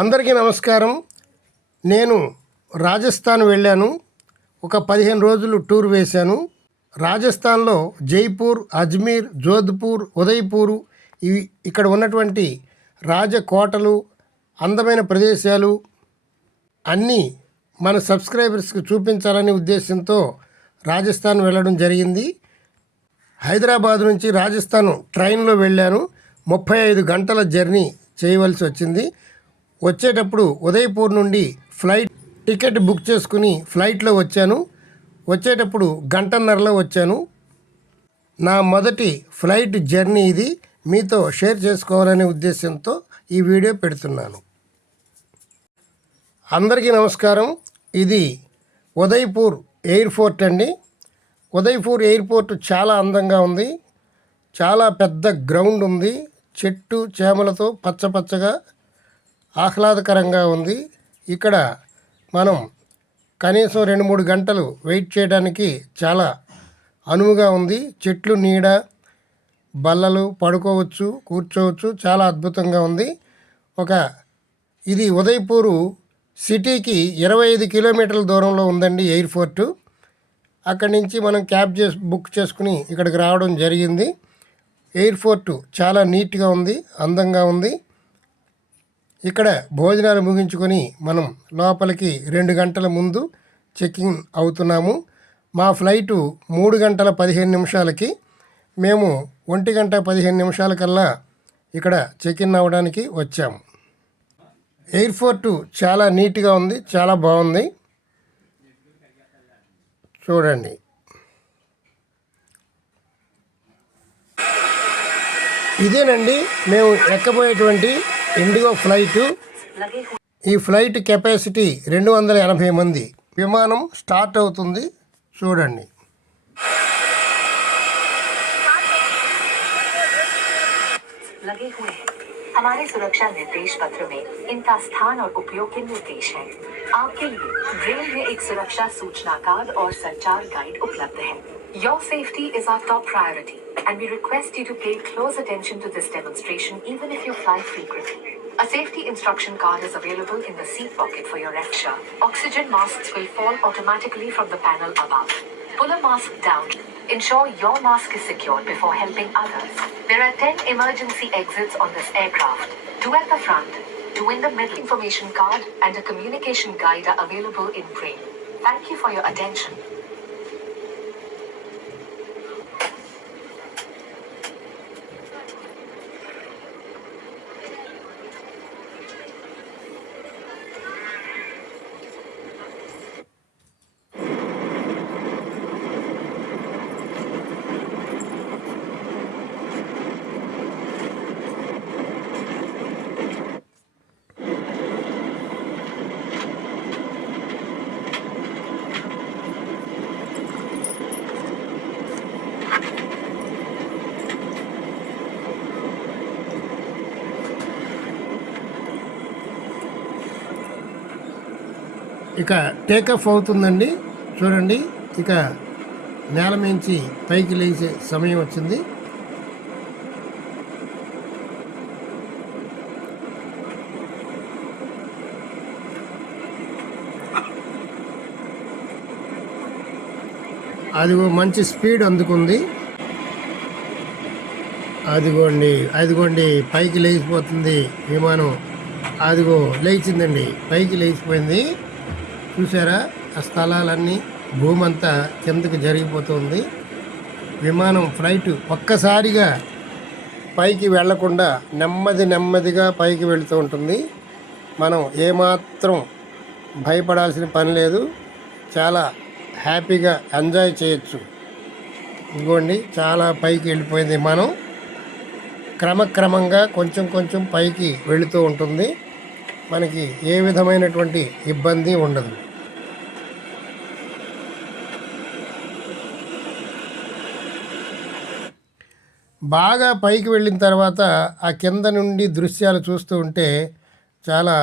అందరికీ నమస్కారం. నేను రాజస్థాన్ వెళ్ళాను. ఒక 15 రోజులు టూర్ వేశాను. రాజస్థాన్లో జైపూర్, అజ్మీర్, జోధ్పూర్, ఉదయ్పూర్ ఇవి ఇక్కడ ఉన్నటువంటి రాజకోటలు, అందమైన ప్రదేశాలు అన్నీ మన సబ్స్క్రైబర్స్కి చూపించాలనే ఉద్దేశంతో రాజస్థాన్ వెళ్ళడం జరిగింది. హైదరాబాద్ నుంచి రాజస్థాన్ ట్రైన్లో వెళ్ళాను. 35 గంటల జర్నీ చేయవలసి వచ్చింది. వచ్చేటప్పుడు ఉదయ్పూర్ నుండి ఫ్లైట్ టికెట్ బుక్ చేసుకుని ఫ్లైట్లో వచ్చాను. వచ్చేటప్పుడు గంటన్నరలో వచ్చాను. నా మొదటి ఫ్లైట్ జర్నీ ఇది. మీతో షేర్ చేసుకోవాలనే ఉద్దేశంతో ఈ వీడియో పెడుతున్నాను. అందరికీ నమస్కారం. ఇది ఉదయ్పూర్ ఎయిర్పోర్ట్ అండి. ఉదయ్పూర్ ఎయిర్పోర్ట్ చాలా అందంగా ఉంది. చాలా పెద్ద గ్రౌండ్ ఉంది. చెట్టు చేమలతో పచ్చపచ్చగా ఆహ్లాదకరంగా ఉంది. ఇక్కడ మనం కనీసం 2-3 గంటలు వెయిట్ చేయడానికి చాలా అనువుగా ఉంది. చెట్లు, నీడ, బల్లలు, పడుకోవచ్చు, కూర్చోవచ్చు. చాలా అద్భుతంగా ఉంది. ఇది ఉదయ్పూరు సిటీకి 25 కిలోమీటర్ల దూరంలో ఉందండి ఎయిర్పోర్టు. అక్కడి నుంచి మనం క్యాబ్ బుక్ చేసుకుని ఇక్కడికి రావడం జరిగింది. ఎయిర్పోర్టు చాలా నీట్గా ఉంది, అందంగా ఉంది. ఇక్కడ భోజనాలు ముగించుకొని మనం లోపలికి 2 గంటల ముందు చెక్ఇన్ అవుతున్నాము. మా ఫ్లైటు 3 గంటల 15 నిమిషాలకి, మేము 1 గంట 15 నిమిషాలకల్లా ఇక్కడ చెక్ఇన్ అవ్వడానికి వచ్చాము. ఎయిర్పోర్టు చాలా నీట్గా ఉంది, చాలా బాగుంది. చూడండి. ఇదేనండి మేము ఎక్కబోయేటువంటి ఇండిగో ఫ్లైటు. ఈ ఫ్లైట్ కెపాసిటీ 280 మంది. విమానం స్టార్ట్ అవుతుంది. చూడండి. हमारे सुरक्षा निर्देश पत्र में इनका स्थान और उपयोग के निर्देश हैं। आपके लिए ब्रेल में एक सुरक्षा सूचना कार्ड और संचार गाइड उपलब्ध है। Your safety is our top priority, and we request you to pay close attention to this demonstration even if you fly frequently. A safety instruction card is available in the seat pocket for your extra. Oxygen masks will fall automatically from the panel above. Pull a mask down. Ensure your mask is secured before helping others. There are 10 emergency exits on this aircraft. 2 at the front, 2 in the middle. Information card and a communication guide are available in Braille. Thank you for your attention. ఇక టేకఫ్ అవుతుందండి. చూడండి, ఇక నేల మించి పైకి లేచే సమయం వచ్చింది. అదిగో మంచి స్పీడ్ అందుకుంది. అదిగోండి పైకి లేచిపోతుంది విమానం. అదిగో లేచిందండి, పైకి లేచిపోయింది. చూసారా, ఆ స్థలాలన్నీ, భూమి అంతా కిందకి జరిగిపోతుంది. విమానం ఫ్లైట్ ఒక్కసారిగా పైకి వెళ్లకుండా నెమ్మదిగా పైకి వెళుతూ ఉంటుంది. మనం ఏమాత్రం భయపడాల్సిన పని లేదు. చాలా హ్యాపీగా ఎంజాయ్ చేయొచ్చు. ఇదిగోండి, చాలా పైకి వెళ్ళిపోయింది విమానం. క్రమక్రమంగా కొంచెం పైకి వెళుతూ ఉంటుంది. మనకి ఏ విధమైనటువంటి ఇబ్బంది ఉండదు. బాగా పైకి వెళ్ళిన తర్వాత ఆ కింద నుండి దృశ్యాలు చూస్తూ ఉంటే చాలా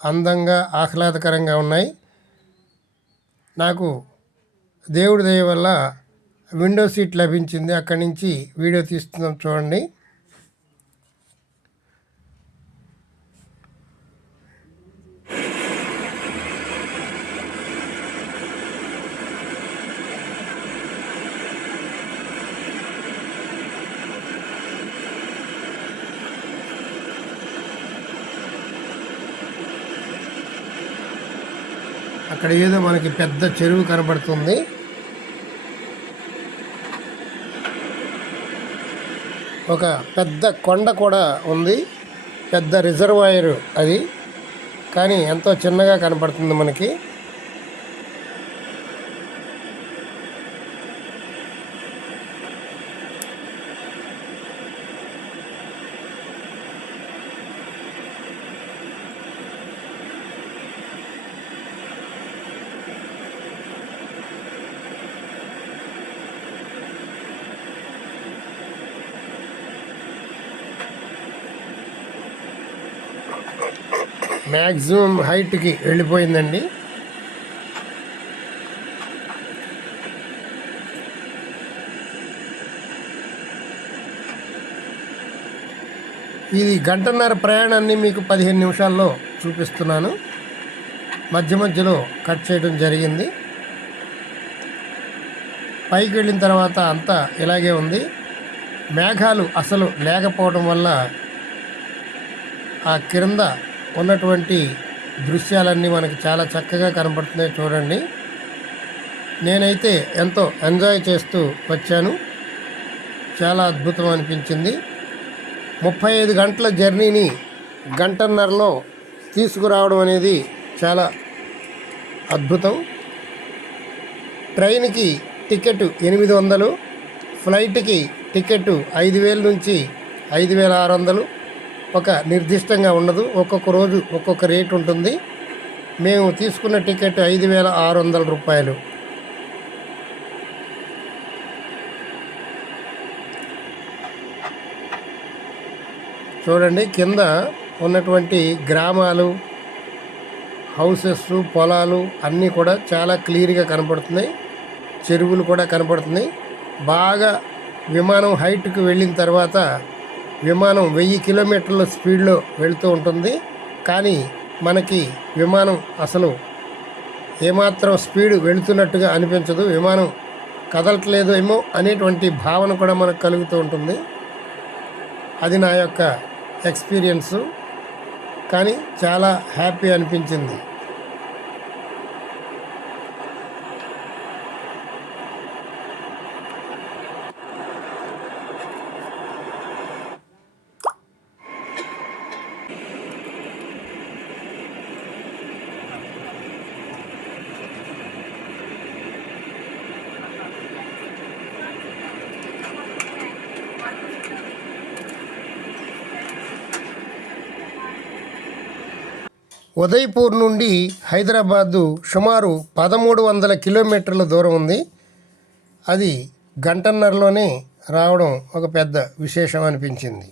అందంగా, ఆహ్లాదకరంగా ఉన్నాయి. నాకు దేవుడి దయ వల్ల విండో సీట్ లభించింది. అక్కడి నుంచి వీడియో తీస్తున్నాం, చూడండి. అక్కడ ఏదో మనకి పెద్ద చెరువు కనబడుతుంది. ఒక పెద్ద కొండ కూడా ఉంది, పెద్ద రిజర్వాయర్ అది, కానీ ఎంతో చిన్నగా కనబడుతుంది మనకి. మ్యాక్సిమం హైట్కి వెళ్ళిపోయిందండి. ఇది గంటన్నర ప్రయాణాన్ని మీకు 15 నిమిషాల్లో చూపిస్తున్నాను. మధ్య మధ్యలో కట్ చేయడం జరిగింది. పైకి వెళ్ళిన తర్వాత అంతా ఇలాగే ఉంది. మేఘాలు అసలు లేకపోవడం వల్ల ఆ క్రింద ఉన్నటువంటి దృశ్యాలన్నీ మనకి చాలా చక్కగా కనబడుతున్నాయి. చూడండి, నేనైతే ఎంతో ఎంజాయ్ చేస్తూ వచ్చాను. చాలా అద్భుతం అనిపించింది. 35 గంటల జర్నీని గంటన్నరలో తీసుకురావడం అనేది చాలా అద్భుతం. ట్రైన్కి టికెట్ 800, ఫ్లైట్కి టికెట్ 5000 నుంచి 5600. ఒక నిర్దిష్టంగా ఉండదు, ఒక్కొక్క రోజు ఒక్కొక్క రేటు ఉంటుంది. మేము తీసుకున్న టికెట్ 5600 రూపాయలు. చూడండి, కింద ఉన్నటువంటి గ్రామాలు, హౌసెస్, పొలాలు అన్నీ కూడా చాలా క్లియర్గా కనపడుతున్నాయి. చెరువులు కూడా కనపడుతున్నాయి. బాగా విమానం హైట్కి వెళ్ళిన తర్వాత విమానం 1000 కిలోమీటర్ల స్పీడ్లో వెళుతూ ఉంటుంది. కానీ మనకి విమానం అసలు ఏమాత్రం స్పీడ్ వెళుతున్నట్టుగా అనిపించదు. విమానం కదలట్లేదు ఏమో అనేటువంటి భావన కూడా మనకు కలుగుతూ ఉంటుంది. అది నా యొక్క ఎక్స్పీరియన్సు. కానీ చాలా హ్యాపీ అనిపించింది. ఉదయ్పూర్ నుండి హైదరాబాదు సుమారు 1300 కిలోమీటర్ల దూరం ఉంది. అది గంటన్నరలోనే రావడం ఒక పెద్ద విశేషం అనిపించింది.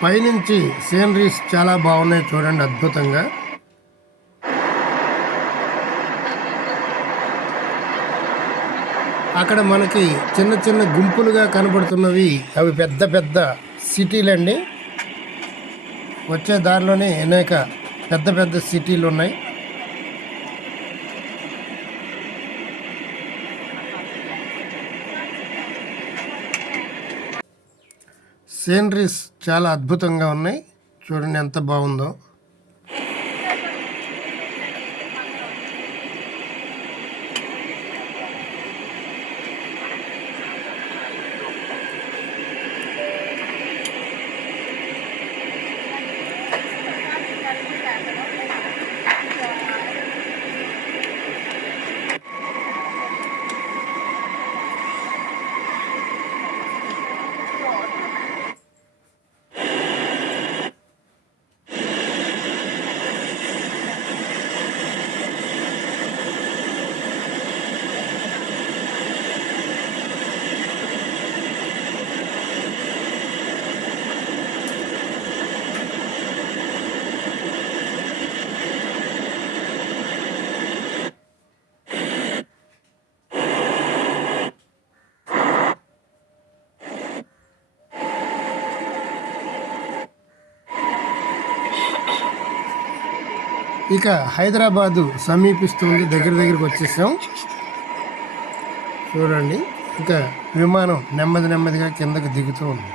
పైనుంచి సీనరీస్ చాలా బాగున్నాయి. చూడండి, అద్భుతంగా. అక్కడ మనకి చిన్న చిన్న గుంపులుగా కనబడుతున్నవి అవి పెద్ద పెద్ద సిటీలండి. వచ్చే దారిలోనే అనేక పెద్ద పెద్ద సిటీలు ఉన్నాయి. సీనరీస్ చాలా అద్భుతంగా ఉన్నాయి. చూడండి ఎంత బాగుందో. ఇక హైదరాబాదు సమీపిస్తుంది, దగ్గరికి వచ్చేసాం. చూడండి, ఇంకా విమానం నెమ్మదిగా కిందకు దిగుతూ ఉంది.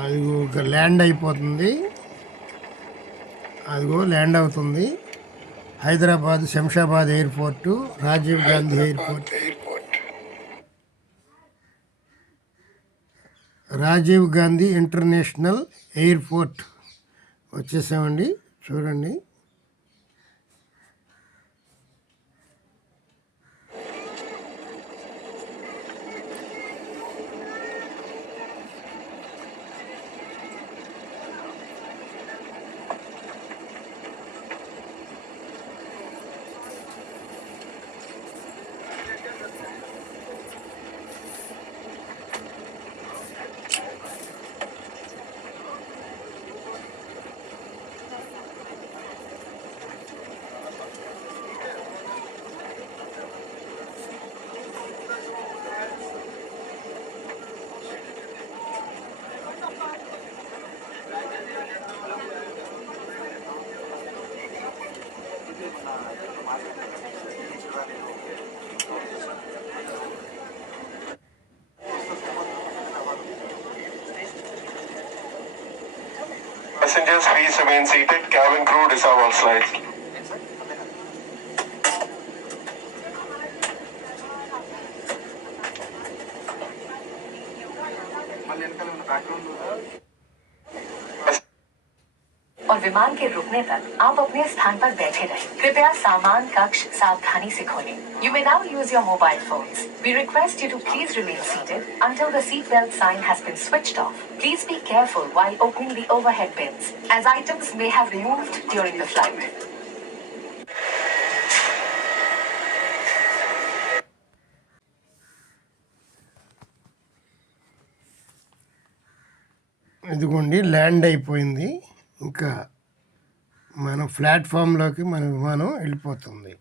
అదిగో ఒక ల్యాండ్ అయిపోతుంది. అదిగో ల్యాండ్ అవుతుంది. Hyderabad Shamshabad airport, Rajiv Gandhi airport, Rajiv Gandhi international airport వచ్చేసామండి. చూడండి, Passengers, please remain seated. Cabin crew disarm all slides. और विमान के रुकने तक आप अपने स्थान पर बैठे रहें। कृपया सामान कक्ष सावधानी से खोलें। You may now use your mobile phones. We request you to please remain seated until the seat belt sign has been switched off. Please be careful while opening the overhead bins, as items may have moved during the flight. ఇదిగోండి, land అయిపోయింది. ఇంకా మన ప్లాట్ఫామ్లోకి మన విమానం వెళ్ళిపోతుంది.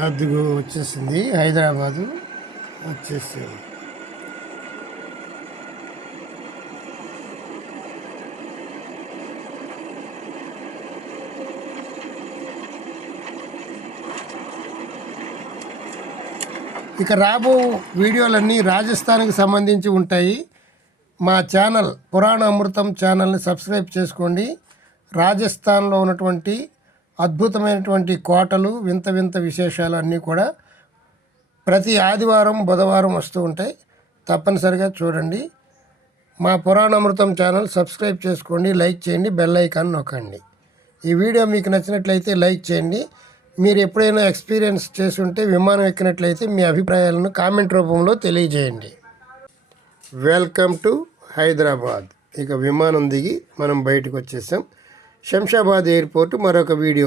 అదిగో వచ్చేసింది, హైదరాబాదు వచ్చేసింది. ఇక రాబో వీడియోలన్నీ రాజస్థాన్కి సంబంధించి ఉంటాయి. మా ఛానల్ పురాణ అమృతం ఛానల్ని సబ్స్క్రైబ్ చేసుకోండి. రాజస్థాన్లో ఉన్నటువంటి అద్భుతమైనటువంటి కోటలు, వింత వింత విశేషాలు అన్నీ కూడా ప్రతి ఆదివారం బుధవారం వస్తూ ఉంటాయి. తప్పనిసరిగా చూడండి. మా పురాణ అమృతం ఛానల్ సబ్స్క్రైబ్ చేసుకోండి, లైక్ చేయండి, బెల్ ఐకాన్ నొక్కండి. ఈ వీడియో మీకు నచ్చినట్లయితే లైక్ చేయండి. మీరు ఎప్పుడైనా ఎక్స్పీరియన్స్ చేసుంటే విమానం ఎక్కినట్లయితే మీ అభిప్రాయాలను కామెంట్ రూపంలో తెలియజేయండి. Welcome to Hyderabad. ఇక విమానం దిగి మనం బయటకు వచ్చేసాం. శంషాబాద్ ఎయిర్పోర్ట్ మరొక వీడియో.